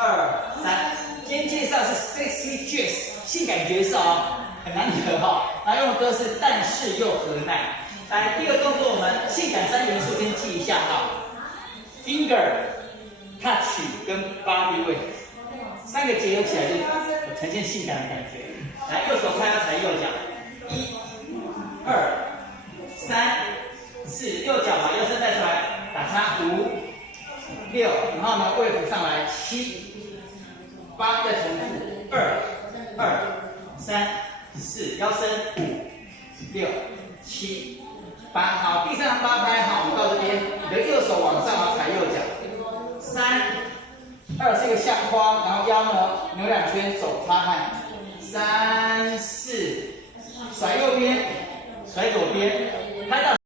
2、3。今天介绍是 Sexy Jazz 性感角色哦，很难得哈。然后用的歌是但是又何奈。来，第一个动作我们性感3元素先记一下哈 ，finger、touch 跟 body weight，3个结合起来就呈现性感的感觉。来，右手叉腰踩右脚，1、2、3、4，右脚把右身带出来，打叉5、6，然后呢位扶上来7、8，再重复2、3、4，腰伸5、6、7、8。好，第3行8拍哈，我们到这边，你的右手往上，然后踩右脚，3、2是一个相框，然后腰呢扭2圈，手擦汗，3、4，甩右边，甩左边，拍到。